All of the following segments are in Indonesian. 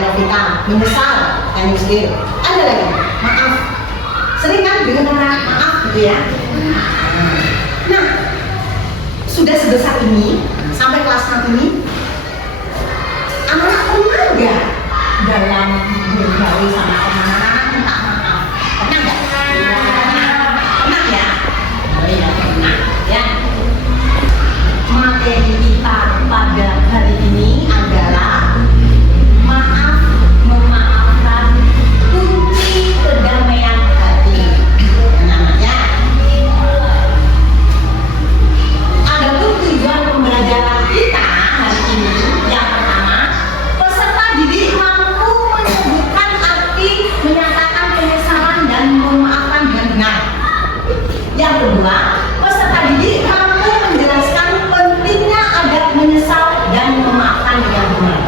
Novita, menyesal, tanya sedih. Ada lagi, maaf. Sering kan dengan kata maaf gitu ya. Nah, sudah sebesar ini, sampai kelas 6 ini, anak-anak pernah nggak dalam bergaul sama teman-teman minta maaf? Pernah nggak? Pernah ya? Oh iya, pernah ya. Materi kita pada hari ini adalah maaf memaafkan, kunci kedamaian hati. Namanya. Adapun tujuan pembelajaran kita hari ini yang pertama, peserta didik mampu menyebutkan arti, menyatakan penyesalan dan memaafkan dengan benar. Yang kedua, peserta didik mampu menjelaskan pentingnya agar menyesal dan memaafkan dengan benar.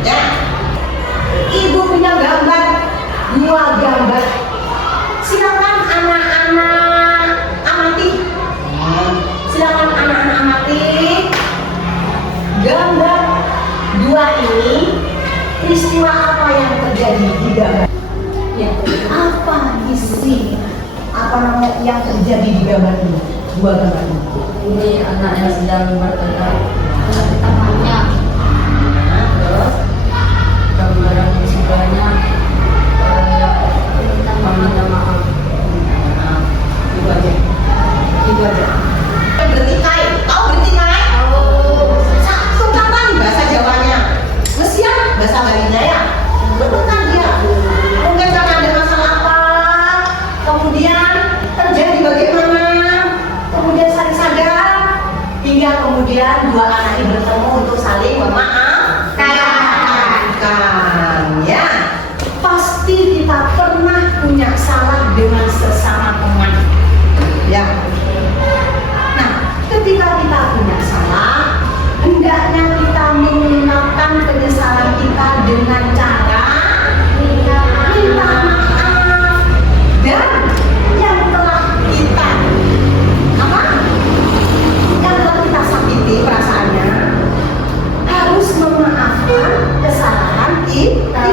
Ya, Ibu punya gambar, 2 gambar. Silakan anak-anak amati. Silakan anak-anak amati. Gambar 2 ini, peristiwa apa yang terjadi di gambar? Ya, apa isi? Apa namanya yang terjadi di gambar ini? 2 gambar ini. Ini anak yang sedang bertengkar dengan temannya. Terus Gambar yang sebelahnya meminta maaf. itu aja. Itu aja. Bertikai, tahu bertikai? Satu kata bahasa Jawanya. Mesian bahasa Balinya ya. Betul kan dia? Mungkin karena ada masalah apa, kemudian terjadi bagaimana, kemudian saling sadar, hingga kemudian 2 anak ini bertemu untuk saling memaafkan. Ya, pasti kita pernah punya salah dengan sesama teman. Ya. Nah, ketika kita punya salah, hendaknya kita mengungkapkan penyesalan kita dengan cara minta maaf, dan yang telah kita sakiti perasaannya harus memaafkan kesalahan kita.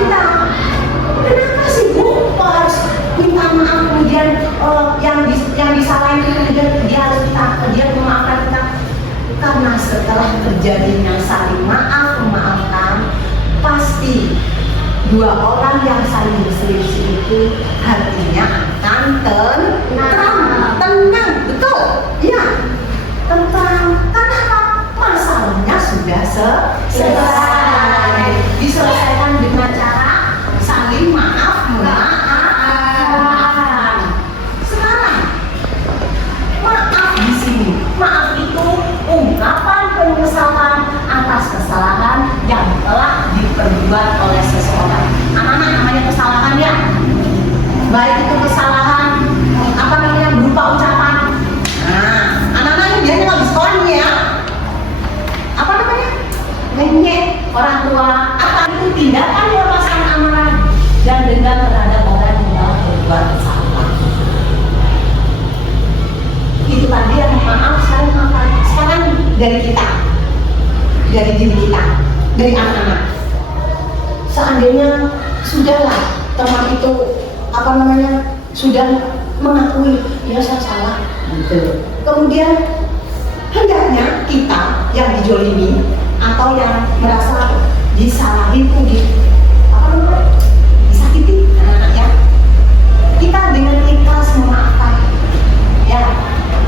Kenapa sih Bu kok harus minta maaf, kemudian yang disalahin itu kemudian dia memaafkan kita? Karena setelah terjadinya saling memaafkan, pasti 2 orang yang saling berselisih itu hatinya akan tenang, betul? Iya, tentang karena apa? Masalahnya sudah selesai, diselesaikan dengan cara saling memaafkan. Sekarang maaf di sini, maaf itu ungkapan penyesalan atas kesalahan yang telah diperbuat oleh seseorang. Anak-anak namanya kesalahan ya, baik itu kesalahan berupa ucapan. Nah, anak-anak ini biasanya kalau di sekolah nih ya, ngenyek orang tua, atau itu tindakan melepaskan amarah dan dendam terhadap orang yang telah berbuat salah. Itu tadi yang maaf, sekarang dari kita, dari diri kita, dari anak-anak. Seandainya sudahlah teman itu sudah mengakui ya saya salah, gitu. Kemudian hendaknya kita yang dijolimi atau yang merasa disalahin pun disakiti anak-anak ya, kita dengan ikhlas memaafkan ya,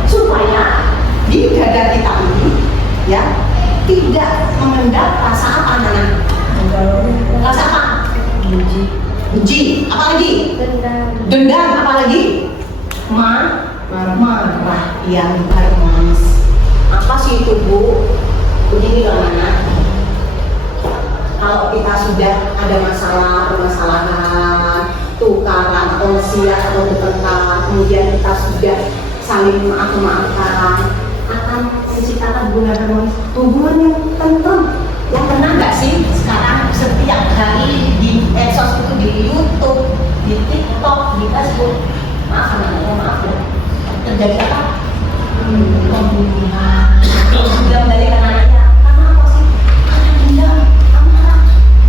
supaya di dada kita ini ya tidak mengendap rasa apa anak-anak? Rasa apa? Benci, apalagi? Dendam, apalagi? Marah yang harmonis. Apa sih itu Bu? Begini loh anak, kalau kita sudah ada permasalahan, tukaran atau siap atau bertengkar, kemudian kita sudah saling maafkan, akan menciptakan hubungan yang tenang. Yang pernah nggak sih sekarang setiap hari di medsos itu, di YouTube, di TikTok, di Facebook, maaf ya, terjadi apa? Pembunuhan. Sudah mendalikan anaknya karena apa sih? Karena dia amarah,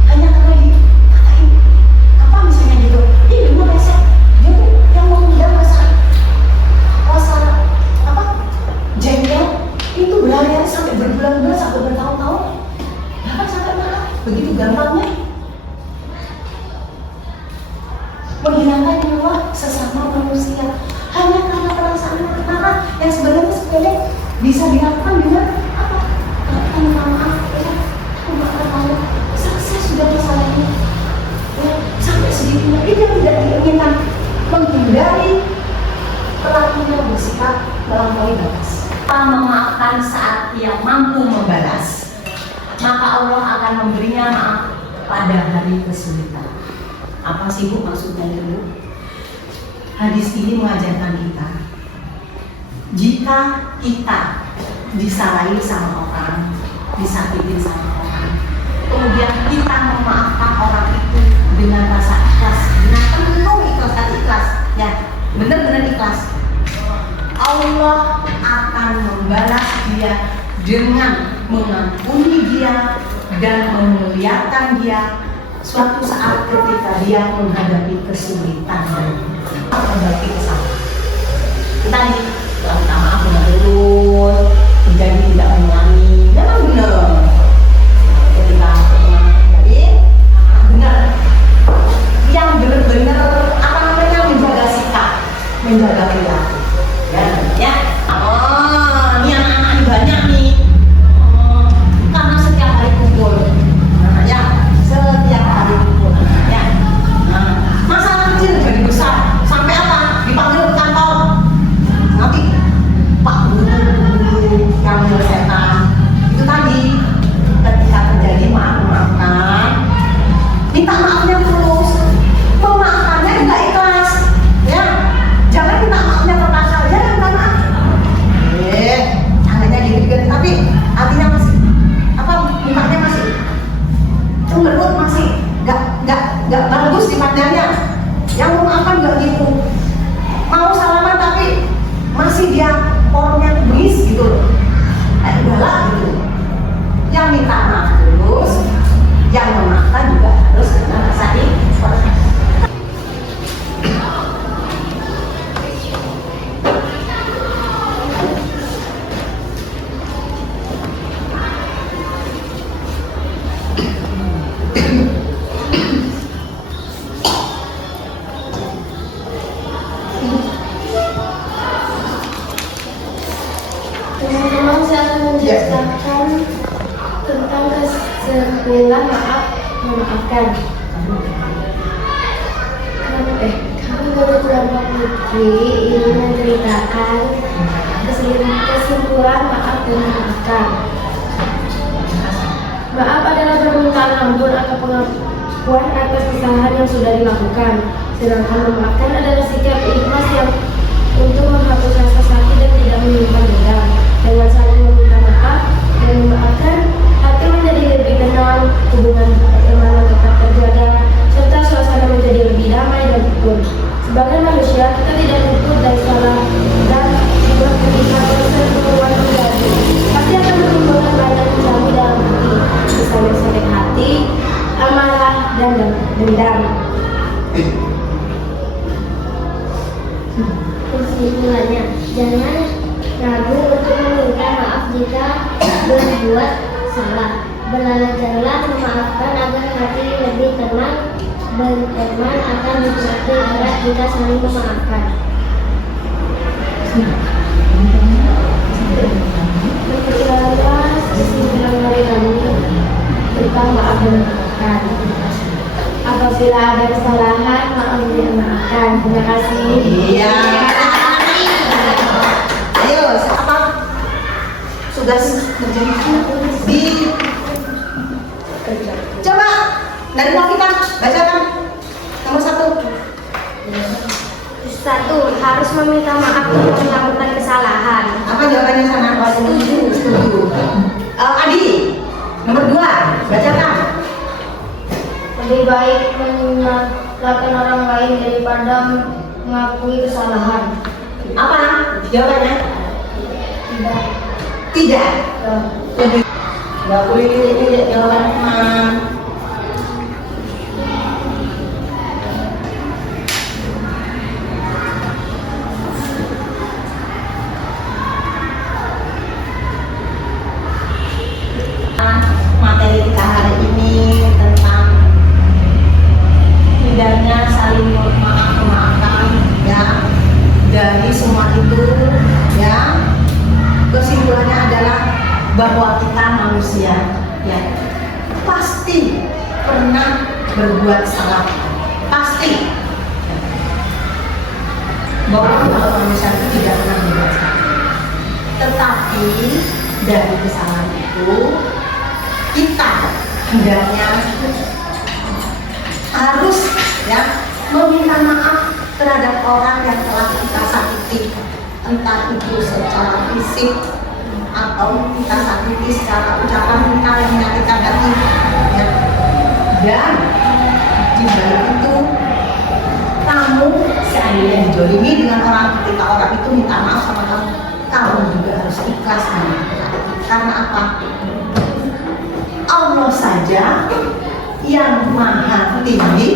hanya karena begitu gampangnya menghilangkan nyawa sesama manusia hanya karena perasaan marah yang sebenarnya sepele bisa dilakukan dengan apa? Minta maaf, ya, aku maaf kamu, saya sudah kesalahannya, ya, sampai segitunya itu yang tidak diinginkan, menghindari pelakunya bersikap melampaui batas. Memaafkan saat ia mampu membalas, maka Allah akan memberinya maaf pada hari kesulitan. Apa sih Bu maksudnya dulu? Hadis ini mengajarkan kita, jika kita disalahi sama orang, disakitin sama orang, kemudian kita memaafkan orang itu dengan rasa ikhlas, dengan penuh ikhlas, ya benar-benar ikhlas, Allah akan membalas dia dengan mengampuni dia dan memuliakan dia suatu saat ketika dia menghadapi kesulitan dan memperbaiki kesalahan. Kita nih, kalau minta maaf dengan tulus, menjadi tidak mengulangi, memang benar. Ketika jadi benar, yang benar-benar apa namanya menjaga sikap, menjaga perilaku. Ya. Oh, ini anak-anak ini banyak nih. Oh, karena setiap hari kumpul. Nah, ya, setiap hari kumpul. Ya. Nah, masalah kecil jadi besar. Sampai apa? Dipanggil ke kantor. Nanti Pak Guru yang menyelesaikan. Itu tadi ketika terjadi maafkan. Minta maafnya tulus. Memaafkannya juga ikhlas. Ya. Jangan minta maafnya terpaksa. Ya, minta maaf. Tangannya dikit-dikit, tapi hatinya masih apa? Mukanya masih cemberut, masih nggak bagus di matanya. Yang memaafkan nggak gitu. Mau salaman tapi masih dia orangnya tulis gitu loh. Udahlah gitu. Yang minta maaf terus, yang memaafkan juga harus dengan rasa ikhlas. Teman-teman, saya akan menjelaskan tentang kesimpulan memaafkan. Kami dari keluarga Putri ingin menceritakan kesimpulan maaf dan memaafkan. Maaf adalah permintaan ampun atau pengakuan atas kesalahan yang sudah dilakukan. Sedangkan memaafkan adalah sikap ikhlas yang untuk menghapus rasa sakit dan tidak menyimpan dendam. Dengan saling meminta maaf dan memaafkan, hati menjadi lebih tenang, hubungan pertemanan tetap terjaga, serta suasana menjadi lebih damai dan rukun. Sebagai manusia, kita tidak luput dari salah dan juga ketika proses perubahan terjadi, pasti akan menimbulkan banyak kecaman dalam hati, misalnya sakit hati, amarah, dan dendam. Kesimpulannya, jangan ragu untuk meminta maaf jika berbuat salah. Belajarlah memaafkan agar hati lebih tenang. Berteman akan semakin erat jika saling memaafkan. Demikianlah kesimpulan hari ini tentang maaf dan memaafkan. Apabila ada kesalahan, maaf dan maafkan. Terima kasih. Iya. Ayo, apa? Sudah terjadi di coba dari mau kita bacakan nomor 1. 1. Harus meminta maaf untuk melakukan kesalahan. Apa jawabannya sana? Setuju. Adi, nomor 2, bacakan. Lebih baik menyalahkan orang lain daripada mengakui kesalahan. Apa jawabannya? Tidak. Tidak. Lebih nggak boleh lirik jawaban teman. Materi kita hari ini pernah berbuat salah. Pasti. Bahwa manusia itu tidak pernah berbuat salah. Tetapi dari kesalahan itu kita hendaknya harus ya meminta maaf terhadap orang yang telah kita sakiti, entah itu secara fisik atau kita sakiti secara ucapan kita yang menyakitkan hati ya. Dan di balik itu kamu seandainya dijolimi dengan orang, ketika orang itu minta maaf sama kamu, kamu juga harus ikhlas memaafkan. Karena apa? Allah saja yang maha tinggi,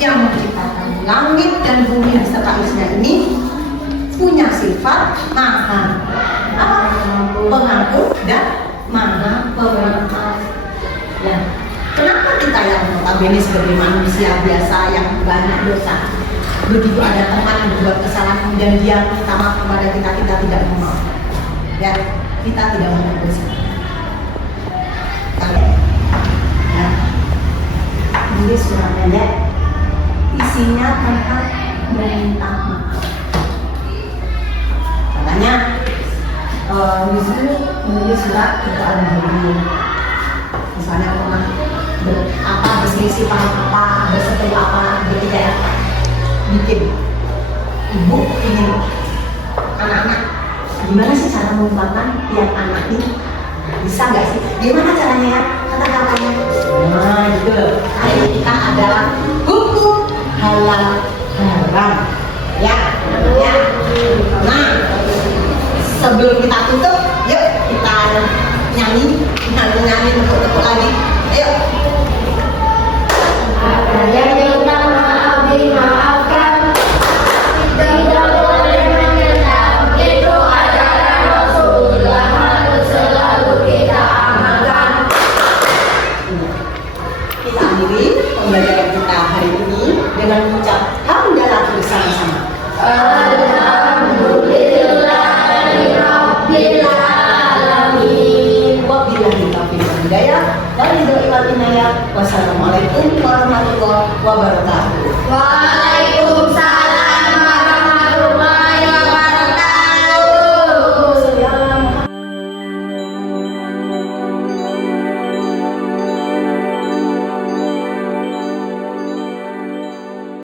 yang menciptakan langit dan bumi beserta isinya ini, punya sifat maha pengampun dan maha pemaaf. Ya. Kenapa kita yang notabene sebagai manusia biasa yang banyak dosa, begitu ada teman yang berbuat kesalahan kemudian dia minta maaf kepada kita, kita tidak memaafkan? Ya, kita tidak memaafkan. Ya. Ini surat pendek, isinya tentang meminta maaf. Katanya Yusuf menulis surat kepada Nabi. Misalnya pernah berselisih paham apa, berseteru apa, gitu ya. Bikin ibu ingin anak-anak, gimana sih cara mengembangkan tiap anak ini? Bisa nggak sih? Gimana caranya ya? Kata-katanya. Nah gitu. Hari kita adalah hukum halal haram. Ya, ya. Nah, sebelum kita tutup, yuk kita nyanyi tepuk lagi. Ayo. Ada yang minta maaf dimaafkan, tidak boleh menyendam. Itu ajaran Rasulullah, harus selalu kita amalkan. Kita akhiri pembelajaran kita hari ini dengan mengucap hamdalah bersama-sama. Alhamdulillahirabbil alamin. Wabillahi taufiq wal hidayah. Wassalamualaikum warahmatullahi wabarakatuh. Waalaikumsalam.